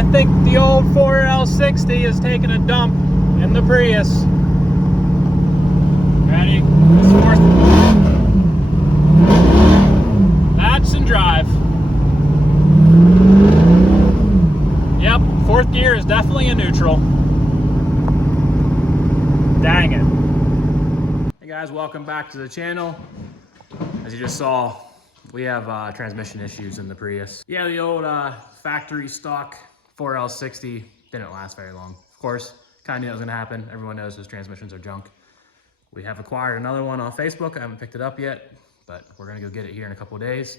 I think the old 4L60 is taking a dump in the Prius. Ready? Fourth. Latch and drive. Yep, fourth gear is definitely a neutral. Dang it. Hey guys, welcome back to the channel. As you just saw, we have transmission issues in the Prius. Yeah, the old factory stock 4L60 didn't last very long. Of course, kind of knew it was gonna happen. Everyone knows those transmissions are junk. We have acquired another one on Facebook. I haven't picked it up yet, but we're gonna go get it here in a couple of days.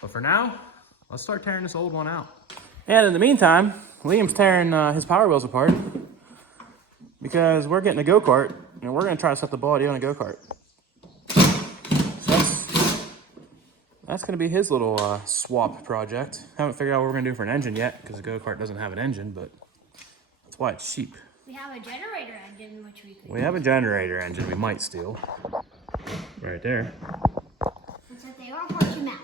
But for now, let's start tearing this old one out. And in the meantime, Liam's tearing his power wheels apart because we're getting a go-kart and we're gonna try to set the body on a go-kart. That's going to be his little swap project. Haven't figured out what we're going to do for an engine yet because the go-kart doesn't have an engine, but that's why it's cheap. We have a generator engine, which we could We have a generator engine we might steal. Right there. Except they are hard to mount.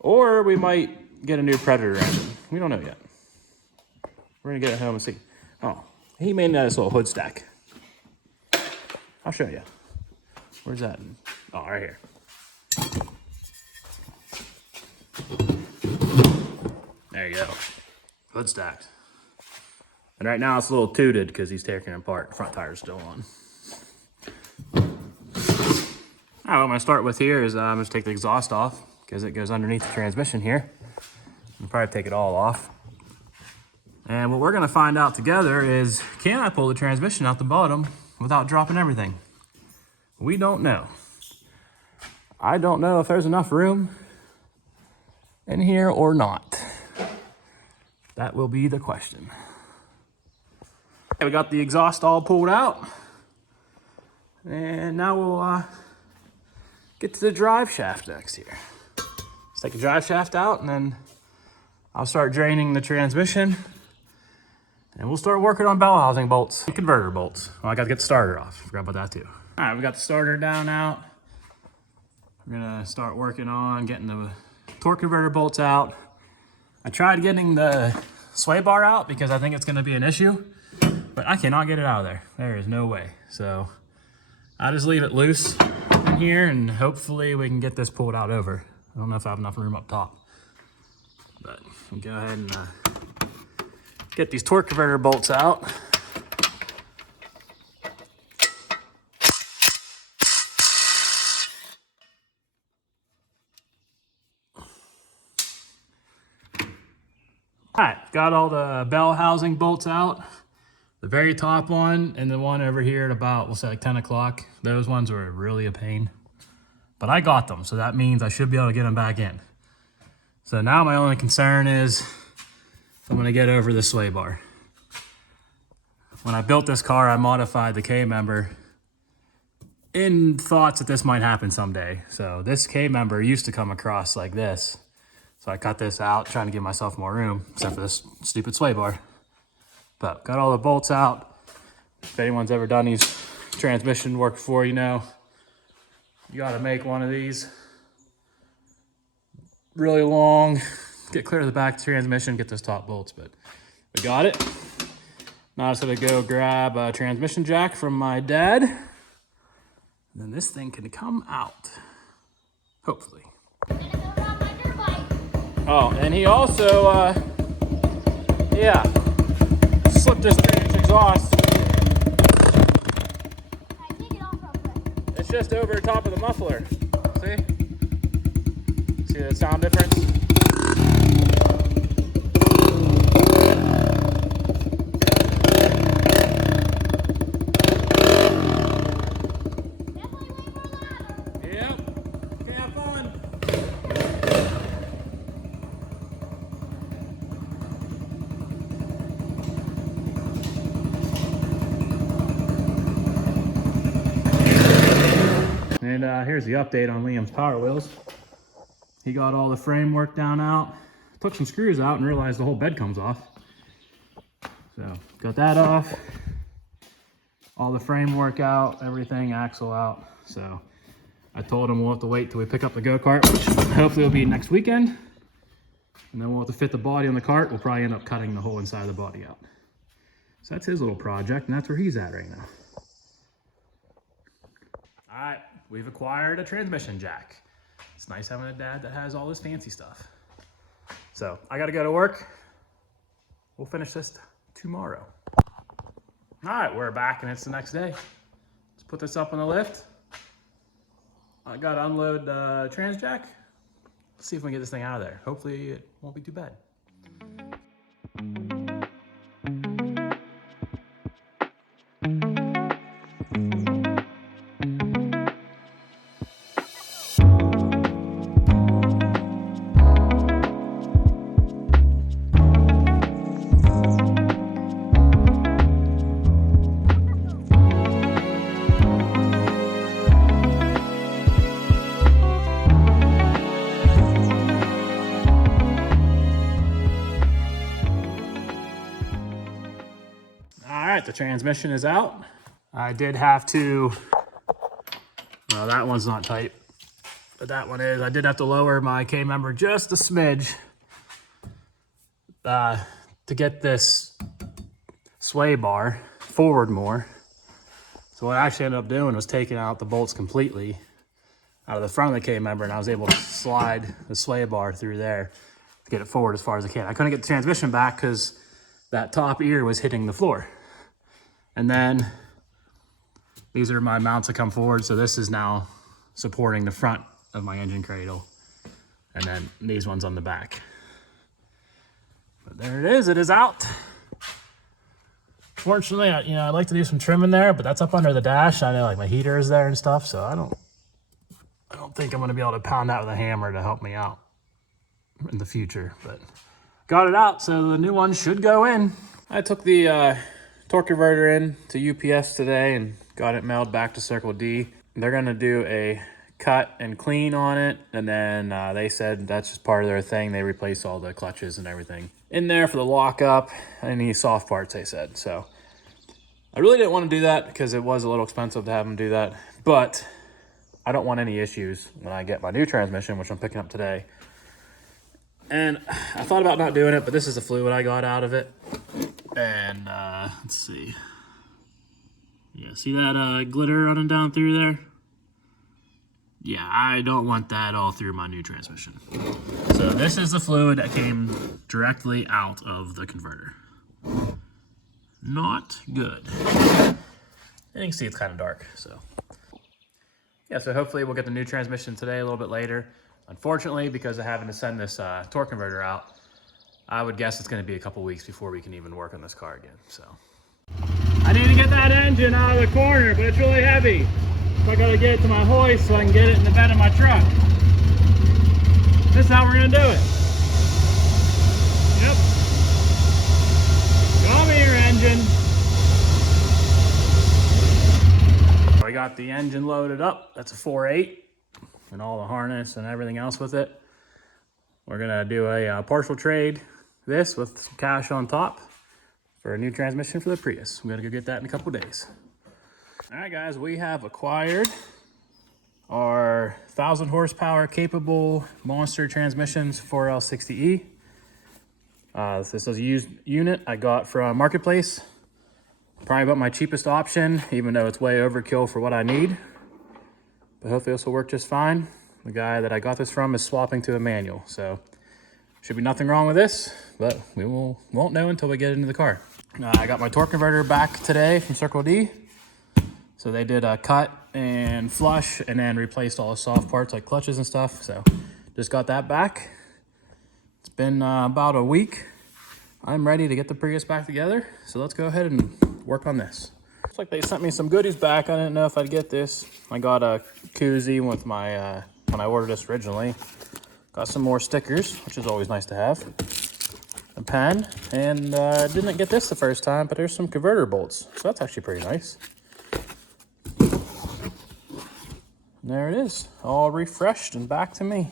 Or we might get a new Predator engine. We don't know yet. We're going to get it home and see. Oh, he made a nice little hood stack. I'll show you. Where's that? Oh, right here. There you go. Hood stacked. And right now it's a little tooted because he's taking it apart. Front tire's still on. All right, what I'm going to start with here is I'm going to take the exhaust off because it goes underneath the transmission here. I'll probably take it all off. And what we're going to find out together is, can I pull the transmission out the bottom without dropping everything? We don't know. I don't know if there's enough room in here or not. That will be the question. Okay, we got the exhaust all pulled out. And now we'll get to the drive shaft next here. Let's take the drive shaft out and then I'll start draining the transmission. And we'll start working on bell housing bolts and converter bolts. Well, I got to get the starter off. Forgot about that too. All right, we got the starter down out. We're gonna start working on getting the torque converter bolts out. I tried getting the sway bar out because I think it's gonna be an issue, but I cannot get it out of there. There is no way. So I'll just leave it loose in here and hopefully we can get this pulled out over. I don't know if I have enough room up top, but we'll go ahead and get these torque converter bolts out. All right, got all the bell housing bolts out. The very top one and the one over here at about, we'll say like 10 o'clock. Those ones were really a pain, but I got them. So that means I should be able to get them back in. So now my only concern is if I'm gonna get over the sway bar. When I built this car, I modified the K-member in thoughts that this might happen someday. So this K-member used to come across like this. So I cut this out, trying to give myself more room, except for this stupid sway bar. But got all the bolts out. If anyone's ever done these transmission work before, you know, you gotta make one of these really long, get clear of the back of the transmission, get those top bolts, but we got it. Now I'm just gonna go grab a transmission jack from my dad. And then this thing can come out, hopefully. Oh, and he also, yeah, slipped this 3-inch exhaust. It's just over the top of the muffler. See? See the sound difference? Yep. Okay, have fun. And here's the update on Liam's power wheels. He got all the framework down out, took some screws out and realized the whole bed comes off. So got that off, all the framework out, everything, axle out. So I told him we'll have to wait till we pick up the go-kart, which hopefully will be next weekend. And then we'll have to fit the body on the cart. We'll probably end up cutting the whole inside of the body out. So that's his little project, and that's where he's at right now. All right, we've acquired a transmission jack. It's nice having a dad that has all this fancy stuff. So I gotta go to work. We'll finish this tomorrow. All right, we're back and it's the next day. Let's put this up on the lift. I gotta unload the trans jack. Let's see if we can get this thing out of there. Hopefully it won't be too bad. All right, the transmission is out. I did have to, well, that one's not tight, but that one is. I did have to lower my K-member just a smidge to get this sway bar forward more. So what I actually ended up doing was taking out the bolts completely out of the front of the K-member, and I was able to slide the sway bar through there to get it forward as far as I can. I couldn't get the transmission back because that top ear was hitting the floor. And then these are my mounts that come forward. So this is now supporting the front of my engine cradle. And then these ones on the back. But there it is out. Fortunately, I'd like to do some trim in there, but that's up under the dash. I know like my heater is there and stuff. So I don't think I'm gonna be able to pound that with a hammer to help me out in the future, but got it out. So the new one should go in. I took the, torque converter in to UPS today and got it mailed back to Circle D. They're gonna do a cut and clean on it, and then they said that's just part of their thing. They replace all the clutches and everything in there for the lockup, any soft parts, they said. So I really didn't want to do that because it was a little expensive to have them do that, but I don't want any issues when I get my new transmission, which I'm picking up today. And I thought about not doing it, but this is the fluid I got out of it. And let's see. Yeah, see that glitter running down through there? Yeah, I don't want that all through my new transmission. So this is the fluid that came directly out of the converter. Not good. And you can see it's kind of dark, so. Yeah, so hopefully we'll get the new transmission today a little bit later. Unfortunately, because of having to send this torque converter out, I would guess it's going to be a couple weeks before we can even work on this car again. So I need to get that engine out of the corner, but it's really heavy. So I got to get it to my hoist so I can get it in the bed of my truck. This is how we're going to do it. Yep. Show me your engine. I got the engine loaded up. That's a 4.8 and all the harness and everything else with it. We're gonna do a partial trade this with some cash on top for a new transmission for the Prius. We gotta go get that in a couple days. All right, guys, we have acquired our 1,000 horsepower capable monster transmissions 4L60E. This is a used unit I got from Marketplace. Probably about my cheapest option, even though it's way overkill for what I need. But hopefully this will work just fine. The guy that I got this from is swapping to a manual, so should be nothing wrong with this, but we won't know until we get into the car. I got my torque converter back today from Circle D. So they did a cut and flush and then replaced all the soft parts like clutches and stuff. So just got that back. It's been about a week. I'm ready to get the Prius back together. So let's go ahead and work on this. Looks like they sent me some goodies back. I didn't know if I'd get this. I got a koozie with my, when I ordered this originally. Got some more stickers, which is always nice to have. A pen, and didn't get this the first time, but there's some converter bolts. So that's actually pretty nice. And there it is, all refreshed and back to me.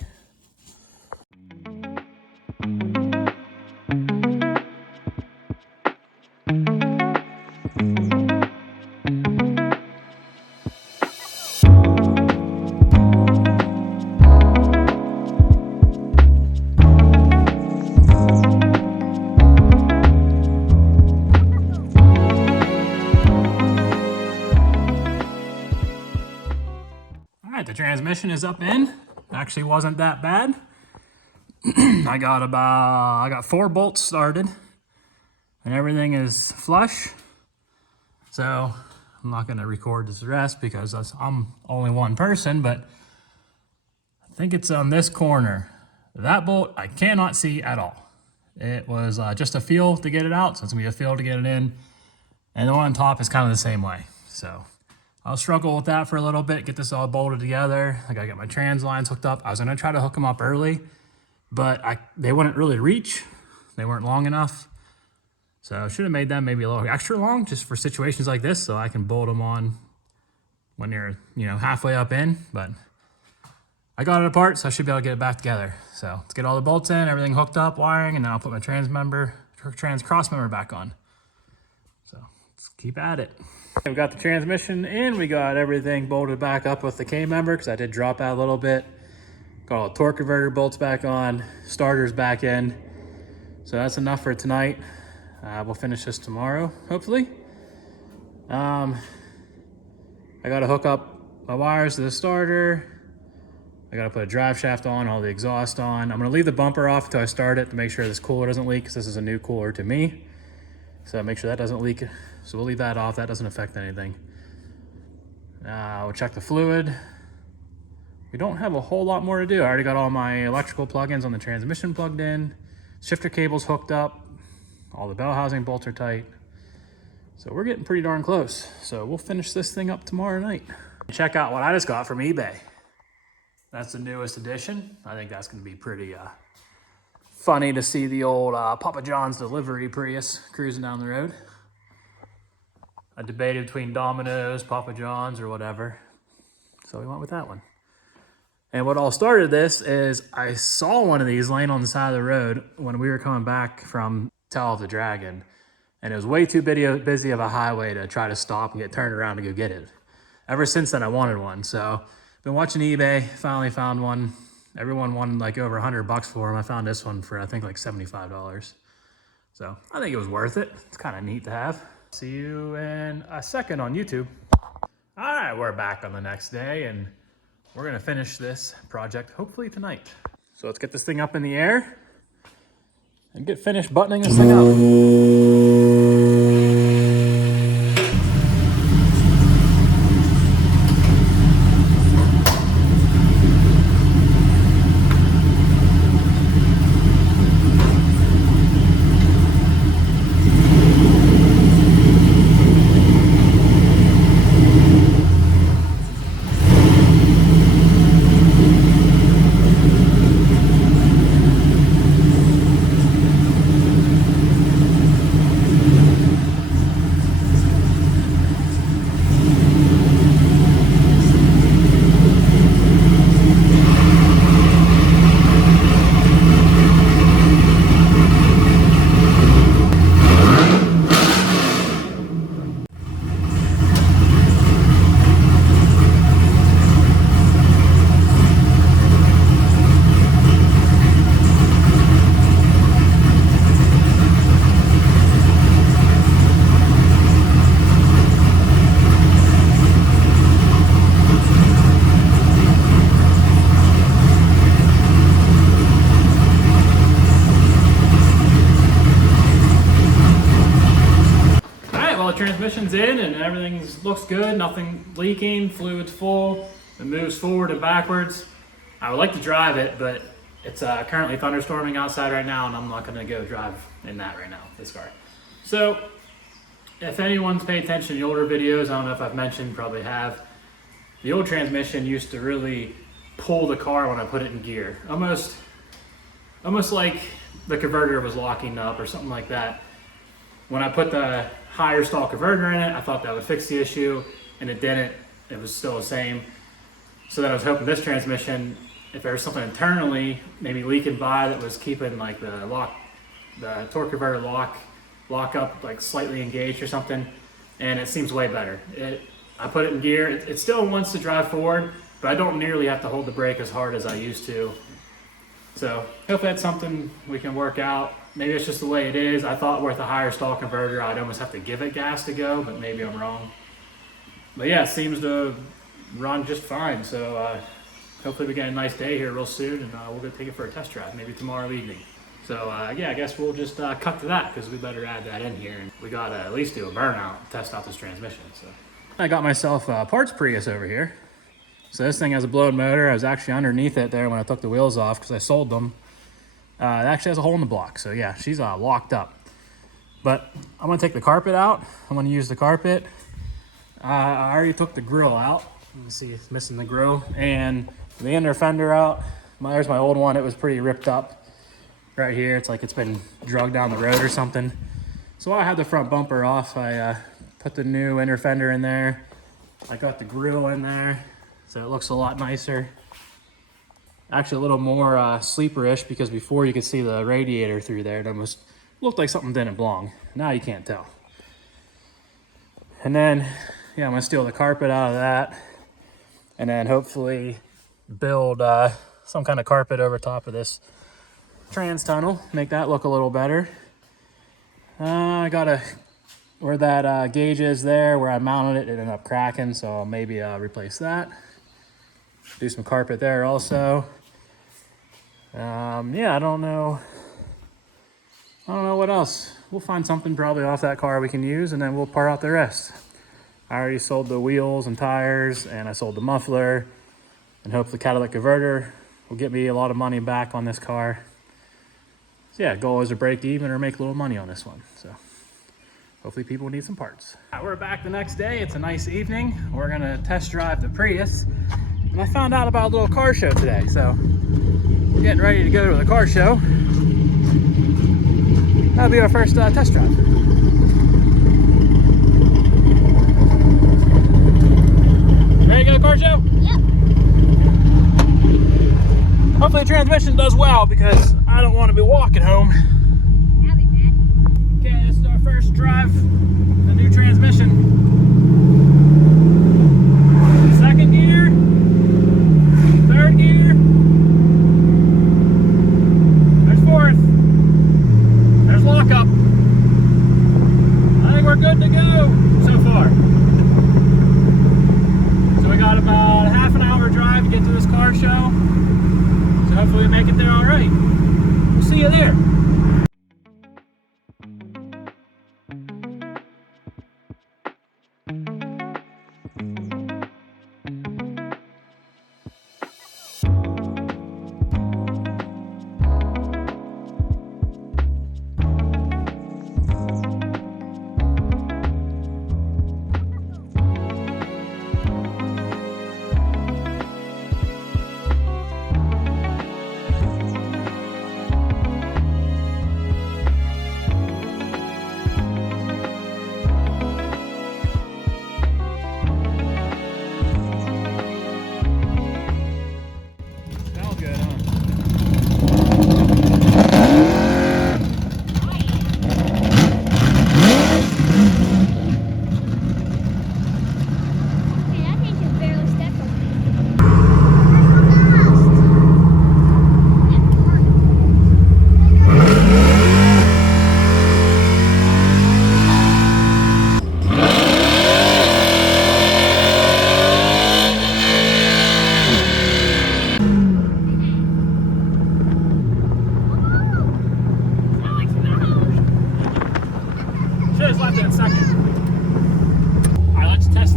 right, the transmission is up in. Actually wasn't that bad. I got 4 bolts started and everything is flush. So I'm not gonna record this rest because I'm only one person, but I think it's on this corner. That bolt I cannot see at all. It was just a feel to get it out, so it's gonna be a feel to get it in. And the one on top is kind of the same way. So I'll struggle with that for a little bit, get this all bolted together. I gotta get my trans lines hooked up. I was gonna try to hook them up early, but they wouldn't really reach. They weren't long enough. So I should have made them maybe a little extra long just for situations like this so I can bolt them on when you're, halfway up in. But I got it apart, so I should be able to get it back together. So let's get all the bolts in, everything hooked up, wiring, and then I'll put my trans cross member back on. So let's keep at it. We've got the transmission in. We got everything bolted back up with the K member because I did drop out a little bit. Got all the torque converter bolts back on, starters back in. So that's enough for tonight. We'll finish this tomorrow, hopefully. I got to hook up my wires to the starter. I got to put a drive shaft on, all the exhaust on. I'm going to leave the bumper off until I start it to make sure this cooler doesn't leak because this is a new cooler to me. So make sure that doesn't leak. So we'll leave that off. That doesn't affect anything. We'll check the fluid. We don't have a whole lot more to do. I already got all my electrical plugins on the transmission plugged in. Shifter cables hooked up. All the bell housing bolts are tight. So we're getting pretty darn close. So we'll finish this thing up tomorrow night. Check out what I just got from eBay. That's the newest edition. I think that's gonna be pretty funny to see the old Papa John's delivery Prius cruising down the road. I debated between Domino's, Papa John's, or whatever. So we went with that one. And what all started this is I saw one of these laying on the side of the road when we were coming back from Tail of the Dragon. And it was way too busy of a highway to try to stop and get turned around to go get it. Ever since then, I wanted one. So been watching eBay, finally found one. Everyone wanted like over $100 for them. I found this one for I think like $75. So I think it was worth it. It's kind of neat to have. See you in a second on YouTube. All right, we're back on the next day and we're gonna finish this project hopefully tonight. So let's get this thing up in the air and get finished buttoning this thing up. Transmission's in and everything looks good, nothing leaking, fluid's full, it moves forward and backwards. I would like to drive it, but it's currently thunderstorming outside right now and I'm not gonna go drive in that right now, this car. So, if anyone's paid attention to the older videos, I don't know if I've mentioned, probably have, the old transmission used to really pull the car when I put it in gear. Almost like the converter was locking up or something like that. When I put the higher stall converter in it, I thought that would fix the issue, and it didn't. It was still the same. So then I was hoping this transmission, if there was something internally, maybe leaking by that was keeping like the torque converter lock up like slightly engaged or something, and it seems way better. I put it in gear. It still wants to drive forward, but I don't nearly have to hold the brake as hard as I used to. So hopefully that's something we can work out. Maybe it's just the way it is. I thought with a higher stall converter, I'd almost have to give it gas to go, but maybe I'm wrong. But yeah, it seems to run just fine. So hopefully we get a nice day here real soon, and we'll go take it for a test drive, maybe tomorrow evening. So yeah, I guess we'll just cut to that because we better add that in here. And we got to at least do a burnout, test out this transmission. So I got myself a parts Prius over here. So this thing has a blown motor. I was actually underneath it there when I took the wheels off because I sold them. It actually has a hole in the block. So yeah, she's locked up. But I'm gonna take the carpet out. I'm gonna use the carpet. I already took the grill out. You can see it's missing the grill. And the inner fender out. There's my old one. It was pretty ripped up right here. It's like it's been dragged down the road or something. So I had the front bumper off. I put the new inner fender in there. I got the grill in there. So it looks a lot nicer. Actually a little more sleeper-ish because before you could see the radiator through there. It almost looked like something didn't belong. Now you can't tell. And then, yeah, I'm gonna steal the carpet out of that. And then hopefully build some kind of carpet over top of this trans tunnel. Make that look a little better. I gotta, where that gauge is there, where I mounted it, it ended up cracking. So I'll maybe replace that. Do some carpet there also. Yeah, I don't know what else. We'll find something probably off that car we can use, and then we'll part out the rest. I already sold the wheels and tires, and I sold the muffler, and hope the catalytic converter will get me a lot of money back on this car. So yeah, goal is to break even or make a little money on this one. So hopefully people need some parts. We're back the next day. It's a nice evening. We're gonna test drive the Prius. And I found out about a little car show today, so we're getting ready to go to the car show. That'll be our first test drive. Ready to go to the car show? Yep. Hopefully the transmission does well because I don't want to be walking home. That'll be bad. Okay, this is our first drive, the new transmission. Second gear, third gear, there's fourth, there's lockup. I think we're good to go so far. So we got about a half an hour drive to get to this car show. So hopefully we make it there all right. We'll see you there.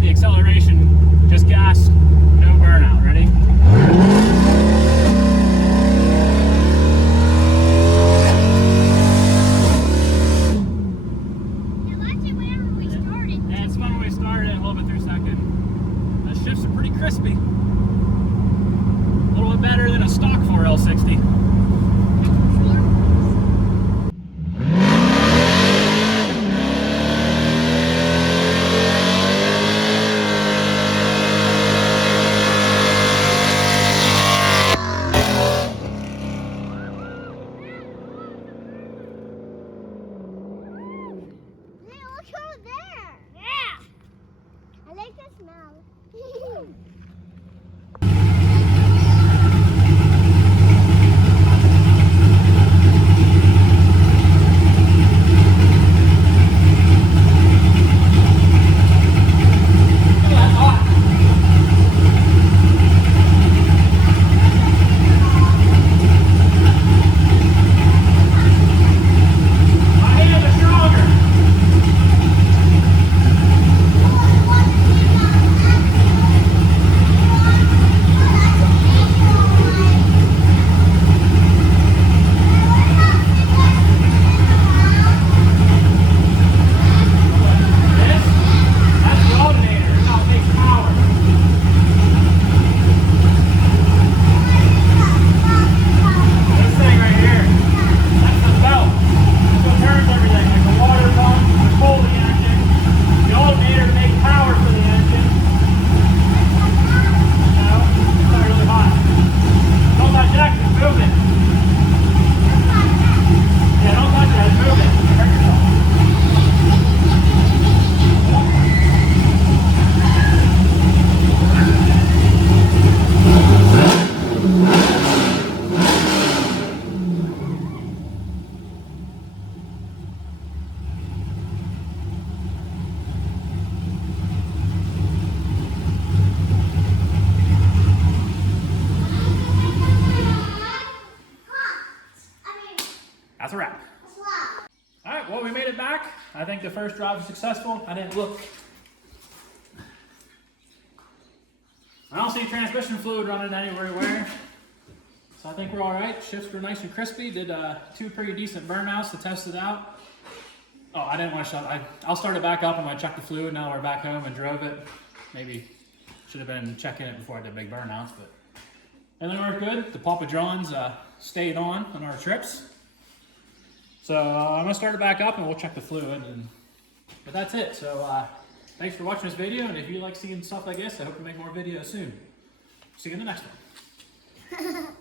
Acceleration, just gas, no burnout. Ready? Yeah, that's it whenever we started. Yeah, it's fun when we started and a little bit through second. The shifts are pretty crispy. A little bit better than a stock 4L60. right, well, we made it back. I think the first drive was successful. I didn't look. I don't see transmission fluid running anywhere. So I think we're all right. Shifts were nice and crispy. Did 2 pretty decent burnouts to test it out. Oh, I didn't want to shut. I'll start it back up. I'm going to check the fluid. Now we're back home and drove it. Maybe should have been checking it before I did big burnouts, but everything worked good. The Papa John's stayed on our trips. So I'm gonna start it back up and we'll check the fluid. But that's it. So thanks for watching this video. And if you like seeing stuff like this, I hope to make more videos soon. See you in the next one.